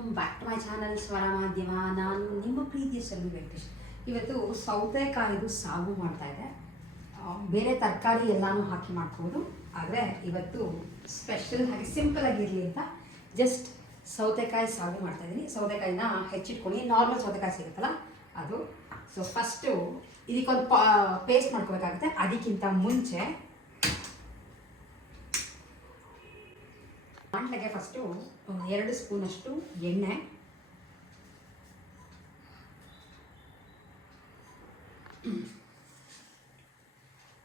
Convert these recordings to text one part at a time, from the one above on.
Welcome back to my channel Swara Madhyama. ನಾನು ನಿಮ್ಮ ಪ್ರೀತಿಯ ಶರ್ಮಿ ವೆಂಕಟೇಶ್. ಇವತ್ತು ಸೌತೆಕಾಯಿದು ಸಾಗು ಮಾಡ್ತಾಯಿದ್ದೆ. ಬೇರೆ ತರಕಾರಿ ಎಲ್ಲನೂ ಹಾಕಿ ಮಾಡ್ಬೋದು, ಆದರೆ ಇವತ್ತು ಸ್ಪೆಷಲ್ ಹಾಗೆ ಸಿಂಪಲ್ ಆಗಿರಲಿ ಅಂತ ಜಸ್ಟ್ ಸೌತೆಕಾಯಿ ಸಾಗು ಮಾಡ್ತಾಯಿದ್ದೀನಿ. ಸೌತೆಕಾಯಿನ ಹೆಚ್ಚಿಟ್ಕೊಂಡು ನಾರ್ಮಲ್ ಸೌತೆಕಾಯಿ ಸಿಗುತ್ತಲ್ಲ ಅದು. ಸೊ ಫಸ್ಟು ಇದಕ್ಕೊಂದು ಪೇಸ್ಟ್ ಮಾಡ್ಕೋಬೇಕಾಗುತ್ತೆ. ಅದಕ್ಕಿಂತ ಮುಂಚೆ ಬಾಣಲೆಗೆ ಫಸ್ಟು 2 ಸ್ಪೂನಷ್ಟು ಎಣ್ಣೆ,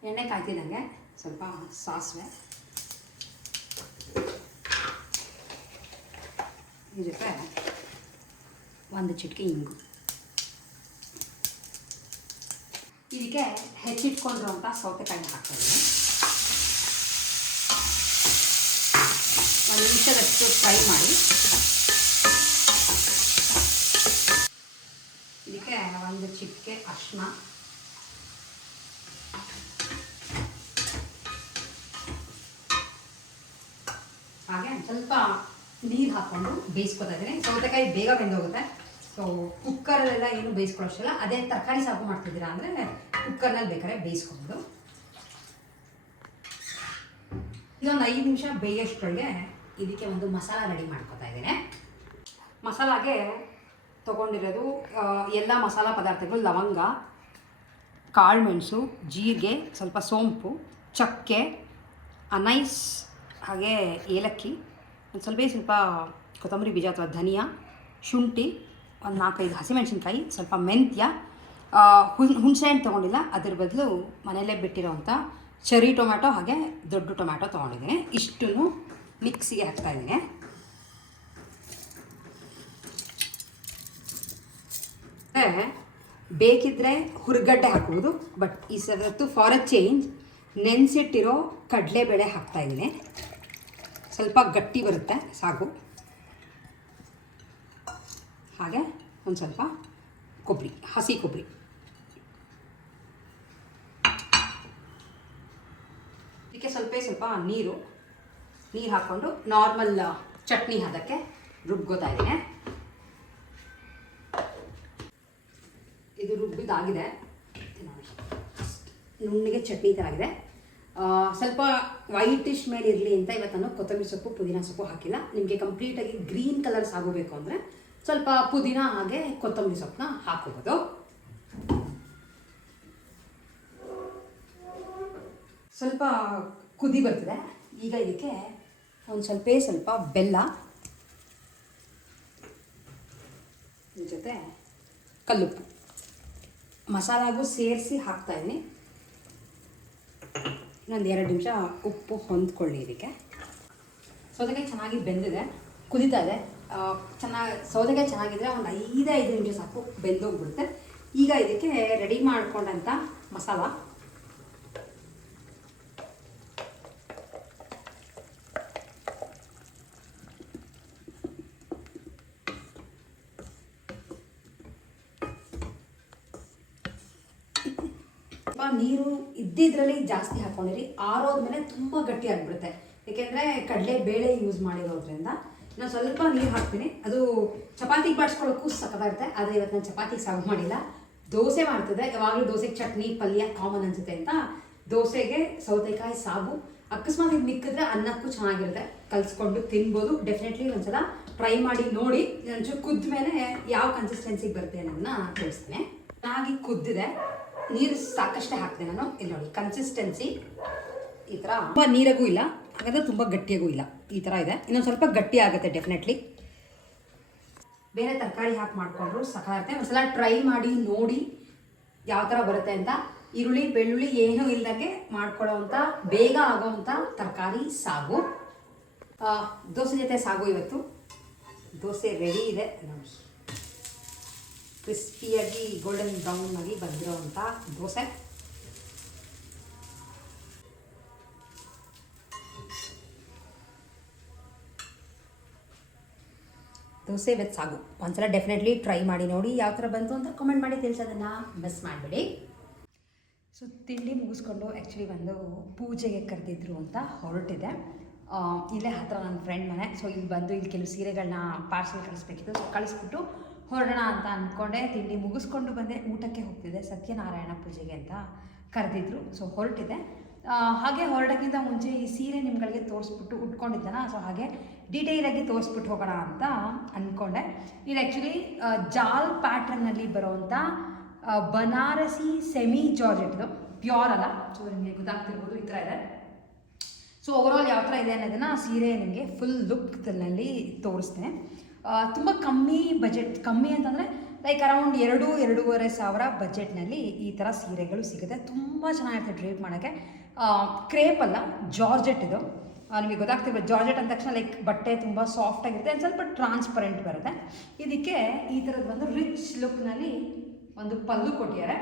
ಎಣ್ಣೆ ಕಾಯ್ತಿದ್ದಂಗೆ ಸ್ವಲ್ಪ ಸಾಸಿವೆ, ಈ ಜೊತೆ 1 ಚಿಟಿಕೆ ಇಂಗು. ಇದಕ್ಕೆ ಹೆಚ್ಚಿಟ್ಕೊಂಡಿರುವಂಥ ಸೌತೆಕಾಯಿನ ಹಾಕ್ತಾಯಿದ್ದೀನಿ. 1 ನಿಮಿಷದಷ್ಟು ಫ್ರೈ ಮಾಡಿ ಇದಕ್ಕೆ 1 ಚಿಟಿಕೆ ಅರಿಶಿನ, ಹಾಗೆ ಸ್ವಲ್ಪ ನೀರು ಹಾಕ್ಕೊಂಡು ಬೇಯಿಸ್ಕೊತಾ ಇದ್ದೀನಿ. ಸೌತೆಕಾಯಿ ಬೇಗ ಬೆಂದೋಗುತ್ತೆ. ಸೊ ಕುಕ್ಕರಲ್ಲೆಲ್ಲ ಏನು ಬೇಯಿಸ್ಕೊಳ್ಳೋಷ್ಟಿಲ್ಲ. ಅದೇ ತರಕಾರಿ ಸಾಗು ಮಾಡ್ತಿದ್ದೀರಾ ಅಂದರೆ ಕುಕ್ಕರ್ನಲ್ಲಿ ಬೇಕಾದ್ರೆ ಬೇಯಿಸ್ಕೊಬೋದು. ಇದೊಂದು 5 ನಿಮಿಷ ಬೇಯೋಷ್ಟರೊಳಗೆ ಇದಕ್ಕೆ ಒಂದು ಮಸಾಲ ರೆಡಿ ಮಾಡ್ಕೊತಾ ಇದ್ದೀನಿ. ಮಸಾಲಾಗೆ ತೊಗೊಂಡಿರೋದು ಎಲ್ಲ ಮಸಾಲ ಪದಾರ್ಥಗಳು: ಲವಂಗ, ಕಾಳುಮೆಣಸು, ಜೀರಿಗೆ, ಸ್ವಲ್ಪ ಸೋಂಪು, ಚಕ್ಕೆ, ಅನೈಸ್, ಹಾಗೆ ಏಲಕ್ಕಿ, ಒಂದು ಸ್ವಲ್ಪ ಕೊತ್ತಂಬರಿ ಬೀಜ ಅಥವಾ ಧನಿಯಾ, ಶುಂಠಿ, ಒಂದು 4-5 ಹಸಿಮೆಣಸಿನ್ಕಾಯಿ, ಸ್ವಲ್ಪ ಮೆಂತ್ಯ, ಹುಣಸೆಹಣ್ಣು ತೊಗೊಂಡಿಲ್ಲ, ಅದ್ರ ಬದಲು ಮನೆಯಲ್ಲೇ ಬಿಟ್ಟಿರೋವಂಥ ಚೆರಿ ಟೊಮ್ಯಾಟೊ ಹಾಗೆ ದೊಡ್ಡ ಟೊಮ್ಯಾಟೊ ತೊಗೊಂಡಿದ್ದೀನಿ. ಇಷ್ಟನ್ನು ಮಿಕ್ಸಿಗೆ ಹಾಕ್ತಾಯಿದ್ದೀನಿ. ಬೇಕಿದ್ದರೆ ಹುರಿಗಡ್ಡೆ ಹಾಕ್ಬೋದು, ಬಟ್ ಈ ಸವತ್ತು ಫಾರ್ ಅ ಚೇಂಜ್ ನೆನೆಸಿಟ್ಟಿರೋ ಕಡಲೆಬೇಳೆ ಹಾಕ್ತಾಯಿದ್ದೀನಿ. ಸ್ವಲ್ಪ ಗಟ್ಟಿ ಬರುತ್ತೆ ಸಾಗು. ಹಾಗೆ ಒಂದು ಸ್ವಲ್ಪ ಕೊಬ್ಬರಿ, ಹಸಿ ಕೊಬ್ಬರಿ. ಇದಕ್ಕೆ ಸ್ವಲ್ಪ ನೀರು ಹಾಕ್ಕೊಂಡು ನಾರ್ಮಲ್ ಚಟ್ನಿ ಅದಕ್ಕೆ ರುಬ್ಕೋತಾ ಇದ್ದೀನಿ. ಇದು ರುಬ್ಬಿದಾಗಿದೆ, ನುಣ್ಣಗೆ ಚಟ್ನಿ ಥರ ಆಗಿದೆ. ಸ್ವಲ್ಪ ವೈಟಿಶ್ ಮೇಲೆ ಇರಲಿ ಅಂತ ಇವತ್ತು ನಾನು ಕೊತ್ತಂಬರಿ ಸೊಪ್ಪು, ಪುದೀನ ಸೊಪ್ಪು ಹಾಕಿಲ್ಲ. ನಿಮಗೆ ಕಂಪ್ಲೀಟಾಗಿ ಗ್ರೀನ್ ಕಲರ್ಸ್ ಆಗೋಬೇಕು ಅಂದರೆ ಸ್ವಲ್ಪ ಪುದೀನ ಹಾಗೆ ಕೊತ್ತಂಬರಿ ಸೊಪ್ಪನ್ನ ಹಾಕೋಬೋದು. ಸ್ವಲ್ಪ ಕುದಿ ಬರ್ತಿದೆ. ಈಗ ಇದಕ್ಕೆ ಒಂದು ಸ್ವಲ್ಪ ಬೆಲ್ಲ, ಇದ್ರ ಜೊತೆ ಕಲ್ಲುಪ್ಪು, ಮಸಾಲಾಗೂ ಸೇರಿಸಿ ಹಾಕ್ತಾಯಿದ್ದೀನಿ. ಇನ್ನೊಂದು 2 ನಿಮಿಷ ಉಪ್ಪು ಹೊಂದ್ಕೊಳ್ಳಿ ಇದಕ್ಕೆ. ಸೌತೆಕಾಯಿ ಚೆನ್ನಾಗಿ ಬೆಂದಿದೆ, ಕುದೀತಾ ಇದೆ. ಸೌತೆಕಾಯಿ ಚೆನ್ನಾಗಿದ್ರೆ ಒಂದು 5 ನಿಮಿಷ ಸಾಕು, ಬೆಂದೋಗ್ಬಿಡುತ್ತೆ. ಈಗ ಇದಕ್ಕೆ ರೆಡಿ ಮಾಡ್ಕೊಂಡಂಥ ಮಸಾಲ ನೀರು ಇದ್ದಿದ್ರಲ್ಲಿ ಜಾಸ್ತಿ ಹಾಕ್ಕೊಂಡಿರಿ. ಆರೋದ್ಮೇಲೆ ತುಂಬ ಗಟ್ಟಿ ಆಗಿಬಿಡುತ್ತೆ, ಏಕೆಂದರೆ ಕಡಲೆ ಬೇಳೆ ಯೂಸ್ ಮಾಡಿರೋದ್ರಿಂದ. ನಾನು ಸ್ವಲ್ಪ ನೀರು ಹಾಕ್ತೀನಿ. ಅದು ಚಪಾತಿಗೆ ಬಾಡಿಸ್ಕೊಳ್ಳೋಕ್ಕೂ ಸಕ್ಕತ್ತಾಗುತ್ತೆ. ಆದರೆ ಇವತ್ತು ನಾನು ಚಪಾತಿಗೆ ಸಾಗು ಮಾಡಿಲ್ಲ, ದೋಸೆ ಮಾಡ್ತಿದ್ದೆ. ಯಾವಾಗಲೂ ದೋಸೆಗೆ ಚಟ್ನಿ ಪಲ್ಯ ಕಾಮನ್ ಅನಿಸುತ್ತೆ ಅಂತ ದೋಸೆಗೆ ಸೌತೆಕಾಯಿ ಸಾಗು. ಅಕಸ್ಮಾತ್ ಇದು ಮಿಕ್ಕಿದ್ರೆ ಅನ್ನಕ್ಕೂ ಚೆನ್ನಾಗಿರುತ್ತೆ, ಕಲಿಸ್ಕೊಂಡು ತಿನ್ಬೋದು. ಡೆಫಿನೆಟ್ಲಿ ಒಂದ್ಸಲ ಟ್ರೈ ಮಾಡಿ ನೋಡಿ. ಒಂಚೂರು ಕುದ್ದ ಮೇಲೆ ಯಾವ ಕನ್ಸಿಸ್ಟೆನ್ಸಿಗೆ ಬರುತ್ತೆ ಅನ್ನೋದನ್ನ ತೋರಿಸ್ತೇನೆ. ಚೆನ್ನಾಗಿ ಕುದ್ದಿದೆ, ನೀರು ಸಾಕಷ್ಟೇ ಹಾಕ್ತೆ ನಾನು. ಇಲ್ಲಿ ನೋಡಿ ಕನ್ಸಿಸ್ಟೆನ್ಸಿ ಈ ಥರ, ತುಂಬ ನೀರಾಗೂ ಇಲ್ಲ, ಹಾಗಾದರೆ ತುಂಬ ಗಟ್ಟಿಯಾಗೂ ಇಲ್ಲ, ಈ ಥರ ಇದೆ. ಇನ್ನೊಂದು ಸ್ವಲ್ಪ ಗಟ್ಟಿ ಆಗುತ್ತೆ ಡೆಫಿನೆಟ್ಲಿ. ಬೇರೆ ತರಕಾರಿ ಹಾಕಿ ಮಾಡಿಕೊಂಡ್ರು ಸಕಾಗುತ್ತೆ. ಒಂದ್ಸಲ ಟ್ರೈ ಮಾಡಿ ನೋಡಿ ಯಾವ ಥರ ಬರುತ್ತೆ ಅಂತ. ಈರುಳ್ಳಿ ಬೆಳ್ಳುಳ್ಳಿ ಏನೂ ಇಲ್ಲದಂಗೆ ಮಾಡ್ಕೊಳ್ಳೋವಂಥ ಬೇಗ ಆಗೋವಂಥ ತರಕಾರಿ ಸಾಗು. ದೋಸೆ ಜೊತೆ ಸಾಗು. ಇವತ್ತು ದೋಸೆ ರೆಡಿ ಇದೆ ನೋಡಿ, ಕ್ರಿಸ್ಪಿಯಾಗಿ ಗೋಲ್ಡನ್ ಬ್ರೌನ್ ಆಗಿ ಬಂದಿರೋವಂಥ ದೋಸೆ. ದೋಸೆ ವಿತ್ ಸಾಗು ಒಂದ್ಸಲ ಡೆಫಿನೆಟ್ಲಿ ಟ್ರೈ ಮಾಡಿ ನೋಡಿ. ಯಾವ ಥರ ಬಂತು ಅಂತ ಕಮೆಂಟ್ ಮಾಡಿ ತಿಳಿಸೋದನ್ನು ಮಿಸ್ ಮಾಡಬೇಡಿ. ಸೊ ತಿಂಡಿ ಮುಗಿಸ್ಕೊಂಡು ಆ್ಯಕ್ಚುಲಿ ಒಂದು ಪೂಜೆಗೆ ಕರೆದಿದ್ರು ಅಂತ ಹೊರಟಿದೆ. ಇಲ್ಲೇ ಹತ್ತಿರ ನನ್ನ ಫ್ರೆಂಡ್ ಮನೆ. ಸೊ ಇಲ್ಲಿ ಬಂದು ಇಲ್ಲಿ ಕೆಲವು ಸೀರೆಗಳನ್ನ ಪಾರ್ಸೆಲ್ ಕಳಿಸ್ಬೇಕಿತ್ತು. ಸೊ ಕಳಿಸ್ಬಿಟ್ಟು ಹೊರಡೋಣ ಅಂತ ಅಂದ್ಕೊಂಡೆ. ತಿಂಡಿ ಮುಗಿಸ್ಕೊಂಡು ಬಂದೆ. ಊಟಕ್ಕೆ ಹೋಗ್ತಿದ್ದೆ, ಸತ್ಯನಾರಾಯಣ ಪೂಜೆಗೆ ಅಂತ ಕರೆದಿದ್ರು. ಸೊ ಹೊರಟಿದೆ. ಹಾಗೆ ಹೊರಡೋಕ್ಕಿಂತ ಮುಂಚೆ ಈ ಸೀರೆ ನಿಮ್ಗಳಿಗೆ ತೋರಿಸ್ಬಿಟ್ಟು ಉಟ್ಕೊಂಡಿದ್ದಾನ. ಸೊ ಹಾಗೆ ಡೀಟೇಲಾಗಿ ತೋರಿಸ್ಬಿಟ್ಟು ಹೋಗೋಣ ಅಂತ ಅಂದ್ಕೊಂಡೆ. ಇದು ಆ್ಯಕ್ಚುಲಿ ಜಾಲ್ ಪ್ಯಾಟ್ರನ್ನಲ್ಲಿ ಬರೋವಂಥ ಬನಾರಸಿ ಸೆಮಿ ಜಾರ್ಜೆಟ್ದು, ಪ್ಯೂರ್ ಅಲ್ಲ. ಸೊ ನಿಮಗೆ ಗೊತ್ತಾಗ್ತಿರ್ಬೋದು, ಈ ಥರ ಇದೆ. ಸೊ ಓವರಾಲ್ ಯಾವ ಥರ ಇದೆ ಅನ್ನೋದನ್ನು ಸೀರೆ ನಿಮಗೆ ಫುಲ್ ಲುಕ್ನಲ್ಲಿ ತೋರಿಸ್ತೇನೆ. ತುಂಬ ಕಮ್ಮಿ ಬಜೆಟ್, ಕಮ್ಮಿ ಅಂತಂದರೆ ಲೈಕ್ ಅರೌಂಡ್ 2-2.5 ಸಾವಿರ ಬಜೆಟ್ನಲ್ಲಿ ಈ ಥರ ಸೀರೆಗಳು ಸಿಗುತ್ತೆ. ತುಂಬ ಚೆನ್ನಾಗಿರುತ್ತೆ ಡ್ರೇಪ್ ಮಾಡೋಕ್ಕೆ. ಕ್ರೇಪ್ ಅಲ್ಲ, ಜಾರ್ಜೆಟ್ ಇದು. ನಿಮಗೆ ಗೊತ್ತಾಗ್ತಿರ್ಬೋದು, ಜಾರ್ಜೆಟ್ ಅಂದ ತಕ್ಷಣ ಲೈಕ್ ಬಟ್ಟೆ ತುಂಬ ಸಾಫ್ಟಾಗಿರುತ್ತೆ, ಒಂದು ಸ್ವಲ್ಪ ಟ್ರಾನ್ಸ್ಪರೆಂಟ್ ಬರುತ್ತೆ. ಇದಕ್ಕೆ ಈ ಥರದ್ದು ಒಂದು ರಿಚ್ ಲುಕ್ನಲ್ಲಿ ಒಂದು ಪಲ್ಲು ಕೊಟ್ಟಿದ್ದಾರೆ.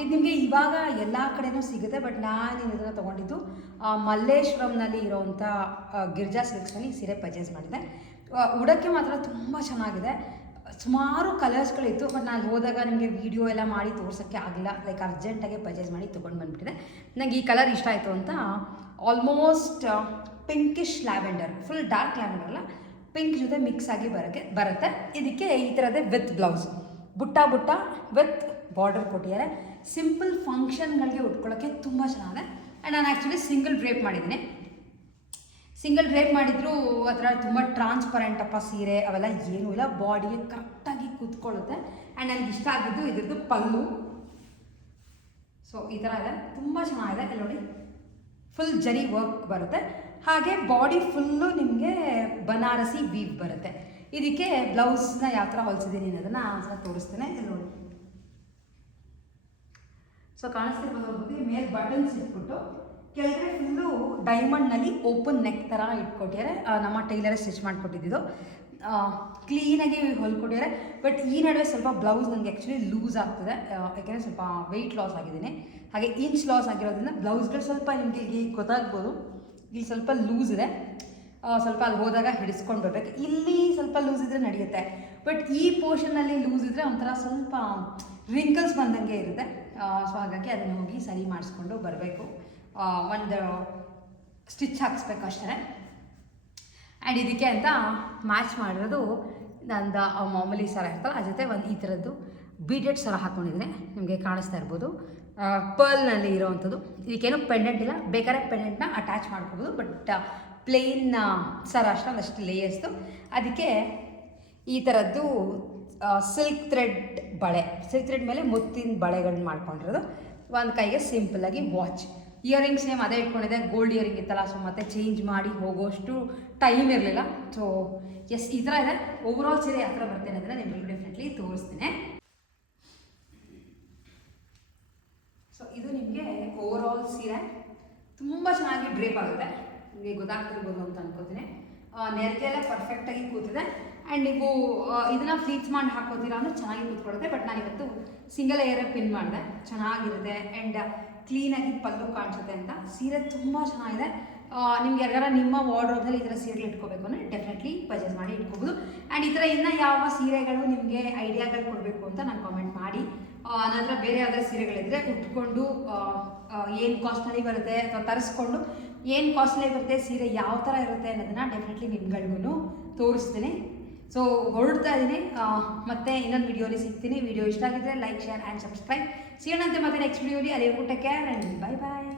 ಇದು ನಿಮಗೆ ಇವಾಗ ಎಲ್ಲ ಕಡೆನೂ ಸಿಗುತ್ತೆ, ಬಟ್ ನಾನು ಇದನ್ನು ತೊಗೊಂಡಿದ್ದು ಮಲ್ಲೇಶ್ವರಂನಲ್ಲಿ ಇರೋವಂಥ ಗಿರ್ಜಾ ಸಿಲ್ಕ್ಸ್ನಲ್ಲಿ ಸೀರೆ ಪರ್ಚೇಸ್ ಮಾಡಿದೆ. ಉಡೋಕ್ಕೆ ಮಾತ್ರ ತುಂಬ ಚೆನ್ನಾಗಿದೆ. ಸುಮಾರು ಕಲರ್ಸ್ಗಳಿತ್ತು, ಬಟ್ ನಾನು ಹೋದಾಗ ನಿಮಗೆ ವೀಡಿಯೋ ಎಲ್ಲ ಮಾಡಿ ತೋರ್ಸೋಕ್ಕೆ ಆಗಿಲ್ಲ. ಲೈಕ್ ಅರ್ಜೆಂಟಾಗಿ ಪರ್ಚೇಸ್ ಮಾಡಿ ತೊಗೊಂಡು ಬಂದುಬಿಟ್ಟಿದೆ. ನನಗೆ ಈ ಕಲರ್ ಇಷ್ಟ ಆಯಿತು ಅಂತ almost pinkish lavender, full dark lavender ಅಲ್ಲ, ಪಿಂಕ್ ಜೊತೆ ಮಿಕ್ಸ್ ಆಗಿ ಬರುತ್ತೆ. ಇದಕ್ಕೆ ಈ ಥರದೇ ವಿತ್ ಬ್ಲೌಸ್, ಬುಟ್ಟ ವಿತ್ ಬಾರ್ಡರ್ ಕೊಟ್ಟಿದ್ದಾರೆ. ಸಿಂಪಲ್ ಫಂಕ್ಷನ್ಗಳಿಗೆ ಉಟ್ಕೊಳ್ಳೋಕ್ಕೆ ತುಂಬ ಚೆನ್ನಾಗಿದೆ. ಆ್ಯಂಡ್ ನಾನು ಆ್ಯಕ್ಚುಲಿ ಸಿಂಗಲ್ ಡ್ರೇಪ್ ಮಾಡಿದ್ದೀನಿ. ಸಿಂಗಲ್ ಡ್ರೇಪ್ ಮಾಡಿದ್ರು ಅದರ ತುಂಬ ಟ್ರಾನ್ಸ್ಪರೆಂಟ್ ಅಪ್ಪ ಸೀರೆ ಅವೆಲ್ಲ ಏನೂ ಇಲ್ಲ, ಬಾಡಿಗೆ ಕರೆಕ್ಟಾಗಿ ಕೂತ್ಕೊಳ್ಳುತ್ತೆ. ಆ್ಯಂಡ್ ನನಗೆ ಇಷ್ಟ ಆಗಿದ್ದು ಇದ್ರದ್ದು ಪಲ್ಲು. ಸೊ ಈ ಥರ ಇದೆ, ತುಂಬ ಚೆನ್ನಾಗಿದೆ. ಇಲ್ಲಿ ನೋಡಿ, ಫುಲ್ ಜರಿ ವರ್ಕ್ ಬರುತ್ತೆ. ಹಾಗೆ ಬಾಡಿ ಫುಲ್ಲು ನಿಮಗೆ ಬನಾರಸಿ ವೀವ್ ಬರುತ್ತೆ. ಇದಕ್ಕೆ ಬ್ಲೌಸ್ನ ಯಾವ ಥರ ಹೊಲಿಸಿದ್ದೀನಿ ಅನ್ನೋದನ್ನು ತೋರಿಸ್ತೇನೆ. ಇಲ್ಲಿ ನೋಡಿ, ಸೊ ಕಾಣಿಸ್ತಿರ್ಬೋದು, ಮೇಲೆ ಬಟನ್ಸ್ ಇಟ್ಬಿಟ್ಟು ಕೆಳಗಡೆ ಫುಲ್ಲು ಡೈಮಂಡ್ನಲ್ಲಿ ಓಪನ್ ನೆಕ್ ಥರ ಇಟ್ಕೊಟ್ಟಿದ್ದಾರೆ. ನಮ್ಮ ಟೈಲರೇ ಸ್ಟಿಚ್ ಮಾಡಿಕೊಟ್ಟಿದ್ದು, ಕ್ಲೀನಾಗಿ ಹೊಲ್ಕೊಟ್ಟಿದ್ದಾರೆ. ಬಟ್ ಈ ನಡುವೆ ಸ್ವಲ್ಪ ಬ್ಲೌಸ್ ನನಗೆ ಆ್ಯಕ್ಚುಲಿ ಲೂಸ್ ಆಗ್ತದೆ, ಯಾಕೆಂದರೆ ಸ್ವಲ್ಪ ವೆಯ್ಟ್ ಲಾಸ್ ಆಗಿದ್ದೀನಿ. ಹಾಗೆ ಇಂಚ್ ಲಾಸ್ ಆಗಿರೋದ್ರಿಂದ ಬ್ಲೌಸ್ಗಳು ಸ್ವಲ್ಪ ನಿಮಗೆ ಇಲ್ಲಿ ಗೊತ್ತಾಗ್ಬೋದು, ಇಲ್ಲಿ ಸ್ವಲ್ಪ ಲೂಸ್ ಇದೆ. ಸ್ವಲ್ಪ ಅಲ್ಲಿ ಹೋದಾಗ ಹಿಡಿಸ್ಕೊಂಡು ಬರಬೇಕು. ಇಲ್ಲಿ ಸ್ವಲ್ಪ ಲೂಸ್ ಇದ್ದರೆ ನಡೆಯುತ್ತೆ, ಬಟ್ ಈ ಪೋರ್ಷನ್ನಲ್ಲಿ ಲೂಸ್ ಇದ್ದರೆ ಒಂಥರ ಸ್ವಲ್ಪ ರಿಂಕಲ್ಸ್ ಬಂದಂಗೆ ಇರುತ್ತೆ. ಸೊ ಹಾಗಾಗಿ ಅದನ್ನು ಹೋಗಿ ಸರಿ ಮಾಡಿಸ್ಕೊಂಡು ಬರಬೇಕು. ಒಂದು ಸ್ಟಿಚ್ ಹಾಕಿಸ್ಬೇಕು ಅಷ್ಟೇ. ಆ್ಯಂಡ್ ಇದಕ್ಕೆ ಅಂತ ಮ್ಯಾಚ್ ಮಾಡಿರೋದು ನಂದು ಮಾಮೂಲಿ ಸರ ಇರ್ತಲ್ಲ, ಆ ಜೊತೆ ಒಂದು ಈ ಥರದ್ದು ಬೀಡೆಡ್ ಸರ ಹಾಕ್ಕೊಂಡಿದ್ದೀನಿ. ನಿಮಗೆ ಕಾಣಿಸ್ತಾ ಇರ್ಬೋದು, ಪರ್ಲ್ನಲ್ಲಿ ಇರೋವಂಥದ್ದು. ಇದಕ್ಕೇನು ಪೆಂಡೆಂಟ್ ಇಲ್ಲ, ಬೇಕಾದ್ರೆ ಪೆಂಡೆಂಟ್ನ ಅಟ್ಯಾಚ್ ಮಾಡ್ಕೋಬೋದು, ಬಟ್ ಪ್ಲೇನ್ ಸರ ಅಷ್ಟು ಲೇಯರ್ಸ್ದು. ಅದಕ್ಕೆ ಈ ಥರದ್ದು ಸಿಲ್ಕ್ ಥ್ರೆಡ್ ಬಳೆ, ಸಿಲ್ಕ್ ಥ್ರೆಡ್ ಮೇಲೆ ಮುತ್ತಿನ ಬಳೆಗಳನ್ನ ಮಾಡ್ಕೊಂಡಿರೋದು. ಒಂದು ಕೈಗೆ ಸಿಂಪಲ್ಲಾಗಿ ವಾಚ್, ಇಯರಿಂಗ್ ಸೇಮ್ ಅದೇ ಇಟ್ಕೊಂಡಿದ್ದೆ. ಗೋಲ್ಡ್ ಇಯರಿಂಗ್ ಇತ್ತಲ್ಲ, ಸೊ ಮತ್ತೆ ಚೇಂಜ್ ಮಾಡಿ ಹೋಗೋಷ್ಟು ಟೈಮ್ ಇರಲಿಲ್ಲ. ಸೊ ಎಸ್, ಈ ಥರ ಇದೆ. ಓವರಾಲ್ ಸೀರೆ ಯಾವ ಥರ ಬರ್ತೇನೆ ಅಂದರೆ ನಿಮಗೆ ಡೆಫಿನೆಟ್ಲಿ ತೋರಿಸ್ತೀನಿ. ಸೊ ಇದು ನಿಮಗೆ ಓವರಾಲ್ ಸೀರೆ ತುಂಬ ಚೆನ್ನಾಗಿ ಡ್ರೇಪ್ ಆಗುತ್ತೆ. ನಿಮಗೆ ಗೊತ್ತಾಗ್ತಿರ್ಬೋದು ಅಂತ ಅನ್ಕೋತೀನಿ. ನೆರಿಗೆ ಎಲ್ಲ ಪರ್ಫೆಕ್ಟಾಗಿ ಕೂತಿದೆ. ಆ್ಯಂಡ್ ನೀವು ಇದನ್ನು ಫ್ಲೀಟ್ಸ್ ಮಾಡಿ ಹಾಕೋತೀರಾ ಅಂದರೆ ಚೆನ್ನಾಗಿ ಕೂತ್ಕೊಡುತ್ತೆ. ಬಟ್ ನಾನು ಇವತ್ತು ಸಿಂಗಲ್ ಏರ್ ಪಿನ್ ಮಾಡಿದೆ, ಚೆನ್ನಾಗಿರುತ್ತೆ. ಆ್ಯಂಡ್ ಕ್ಲೀನಾಗಿ ಪಲ್ಲು ಕಾಣಿಸುತ್ತೆ ಅಂತ. ಸೀರೆ ತುಂಬ ಚೆನ್ನಾಗಿದೆ. ನಿಮ್ಗೆ ಯಾರು ನಿಮ್ಮ ವಾರ್ಡ್ರೋಬ್ನಲ್ಲಿ ಈ ಥರ ಸೀರೆಗಳು ಇಟ್ಕೋಬೇಕು ಅಂದರೆ ಡೆಫಿನೆಟ್ಲಿ ಪರ್ಚೇಸ್ ಮಾಡಿ ಇಟ್ಕೋಬೋದು. ಆ್ಯಂಡ್ ಈ ಥರ ಇನ್ನೂ ಯಾವ ಸೀರೆಗಳು ನಿಮಗೆ ಐಡಿಯಾಗಳು ಕೊಡಬೇಕು ಅಂತ ನಾನು ಕಾಮೆಂಟ್ ಮಾಡಿ. ನಂತರ ಬೇರೆ ಯಾವುದೇ ಸೀರೆಗಳಿದ್ದರೆ ಉಟ್ಕೊಂಡು ಏನು ಕಾಸ್ಟ್ಲಿ ಬರುತ್ತೆ ಅಥವಾ ತರಿಸ್ಕೊಂಡು ಏನು ಕಾಸ್ಟ್ಲಿ ಬರುತ್ತೆ, ಸೀರೆ ಯಾವ ಥರ ಇರುತ್ತೆ ಅನ್ನೋದನ್ನು ಡೆಫಿನೆಟ್ಲಿ ನಿಮ್ಗಳಿಗೂ ತೋರಿಸ್ತೀನಿ. ಸೊ ಹೊರಡ್ತಾ ಇದ್ದೀನಿ. ಮತ್ತೆ ಇನ್ನೊಂದು ವಿಡಿಯೋಲಿ ಸಿಗ್ತೀನಿ. ವಿಡಿಯೋ ಇಷ್ಟ ಆಗಿದ್ದರೆ ಲೈಕ್, ಶೇರ್ ಆ್ಯಂಡ್ ಸಬ್ಸ್ಕ್ರೈಬ್. ಸಿಗೋಣಂತೆ ಮತ್ತೆ ನೆಕ್ಸ್ಟ್ ವಿಡಿಯೋಲಿ. ಅಲ್ಲಿವರೆಗೂ take care and bye bye.